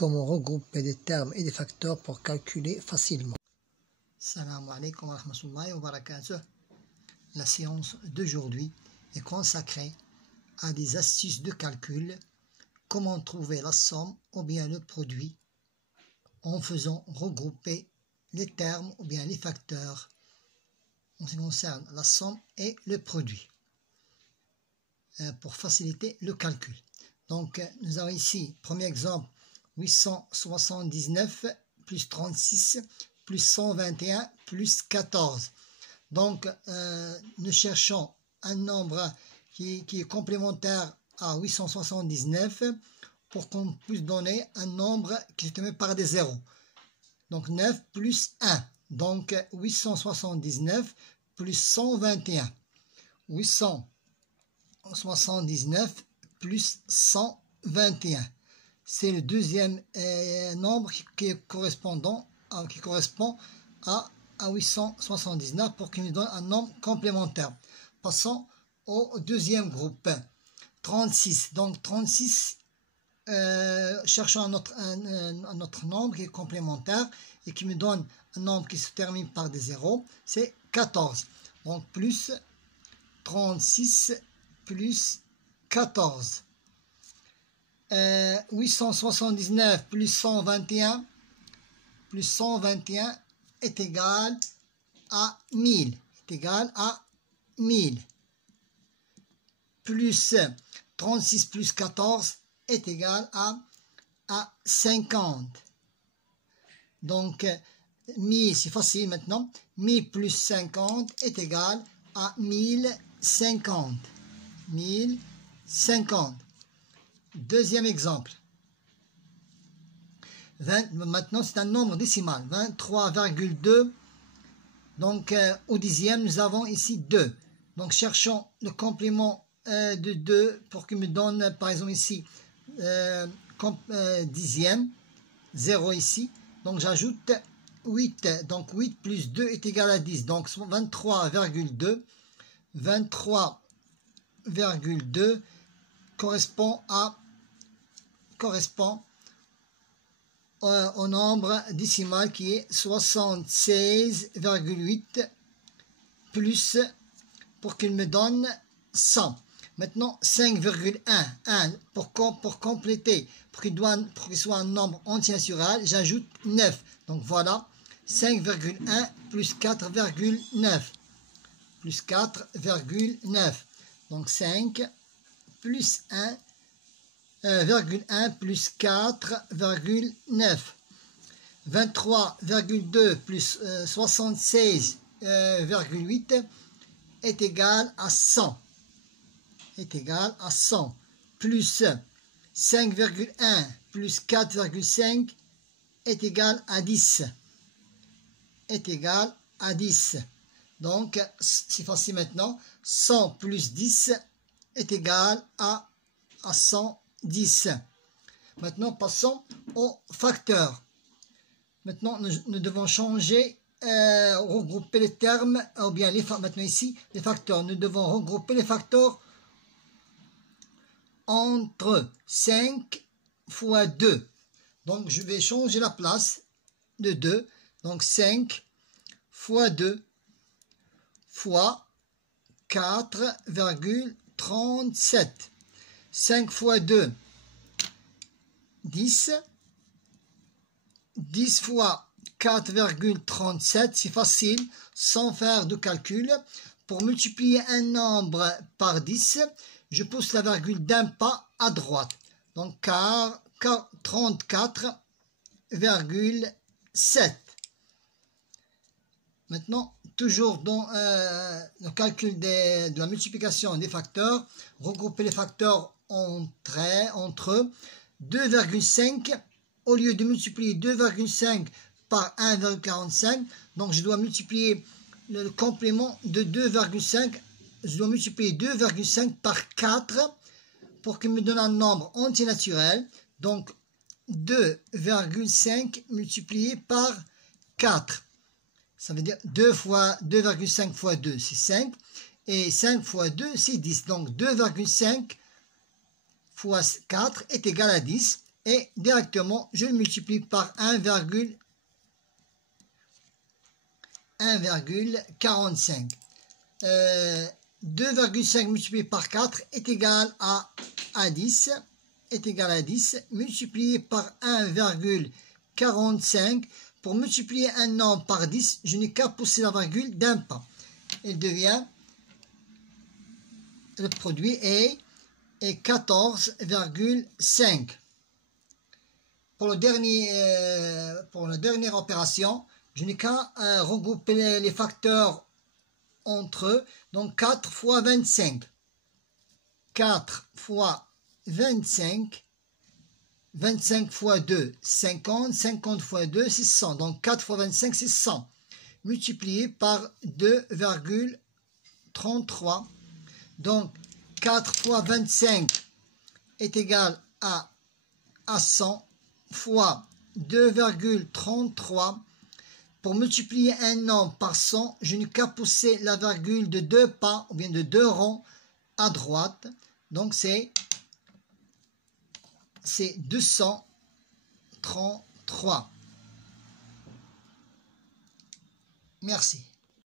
Comment regrouper des termes et des facteurs pour calculer facilement. Salam alaikum wa rahmatullahi wa barakatuh. La séance d'aujourd'hui est consacrée à des astuces de calcul, comment trouver la somme ou bien le produit en faisant regrouper les termes ou bien les facteurs en ce qui concerne la somme et le produit pour faciliter le calcul. Donc nous avons ici, premier exemple, 879 plus 36 plus 121 plus 14. Donc nous cherchons un nombre qui est complémentaire à 879 pour qu'on puisse donner un nombre qui se termine par des zéros. Donc 9 plus 1. Donc 879 plus 121. 879 plus 121. C'est le deuxième nombre qui correspond à 879 pour qu'il nous donne un nombre complémentaire. Passons au deuxième groupe. 36. Donc 36, cherchons un autre nombre qui est complémentaire et qui me donne un nombre qui se termine par des zéros. C'est 14. Donc plus 36 plus 14. 879 plus 121 est égal à 1000. Est égal à 1000. Plus 36 plus 14 est égal à 50. Donc 1000, c'est facile maintenant. 1000 plus 50 est égal à 1050. 1050. Deuxième exemple. Maintenant, c'est un nombre décimal. 23,2. Donc, au dixième, nous avons ici 2. Donc, cherchons le complément de 2 pour qu'il me donne, par exemple, ici, dixième. 0 ici. Donc, j'ajoute 8. Donc, 8 plus 2 est égal à 10. Donc, 23,2. 23,2 correspond au nombre décimal qui est 76,8 plus pour qu'il me donne 100. Maintenant 5,1 pour compléter, pour qu'il soit un nombre entier naturel, j'ajoute 9. Donc voilà 5,1 plus 4,9 plus 4,9. Donc 5 plus 1,1 plus 4,9. 23,2 plus 76,8 est égal à 100. Est égal à 100. Plus 5,1 plus 4,5 est égal à 10. Est égal à 10. Donc, c'est facile maintenant. 100 plus 10 est égal à 110. Maintenant, passons aux facteurs. Maintenant, nous devons changer, regrouper les termes, ou bien maintenant ici, les facteurs. Nous devons regrouper les facteurs entre 5 fois 2. Donc, je vais changer la place de 2. Donc, 5 fois 2 fois 4,37. 5 fois 2, 10. 10 fois 4,37, c'est facile, sans faire de calcul. Pour multiplier un nombre par 10, je pousse la virgule d'un pas à droite. Donc 34,7. Maintenant, toujours dans le calcul de la multiplication des facteurs, regrouper les facteurs entre eux. 2,5, au lieu de multiplier 2,5 par 1,45, donc je dois multiplier le complément de 2,5, je dois multiplier 2,5 par 4 pour qu'il me donne un nombre entier naturel. Donc 2,5 multiplié par 4. Ça veut dire 2,5 fois 2, c'est 5. Et 5 fois 2, c'est 10. Donc 2,5 fois 4 est égal à 10. et directement je le multiplie par 1,45. 2,5 multiplié par 4 est égal à 10, multiplié par 1,45. Pour multiplier un nombre par 10, je n'ai qu'à pousser la virgule d'un pas. Il devient, le produit est 14,5. Pour la dernière opération, je n'ai qu'à regrouper les facteurs entre eux. Donc 4 fois 25. 4 fois 25. 25 fois 2, 50. 50 fois 2, 600. Donc 4 fois 25, 600. Multiplié par 2,33. Donc 4 fois 25 est égal à 100 fois 2,33. Pour multiplier un nombre par 100, je n'ai qu'à pousser la virgule de 2 pas, ou bien de 2 rangs à droite. Donc c'est 233. Merci.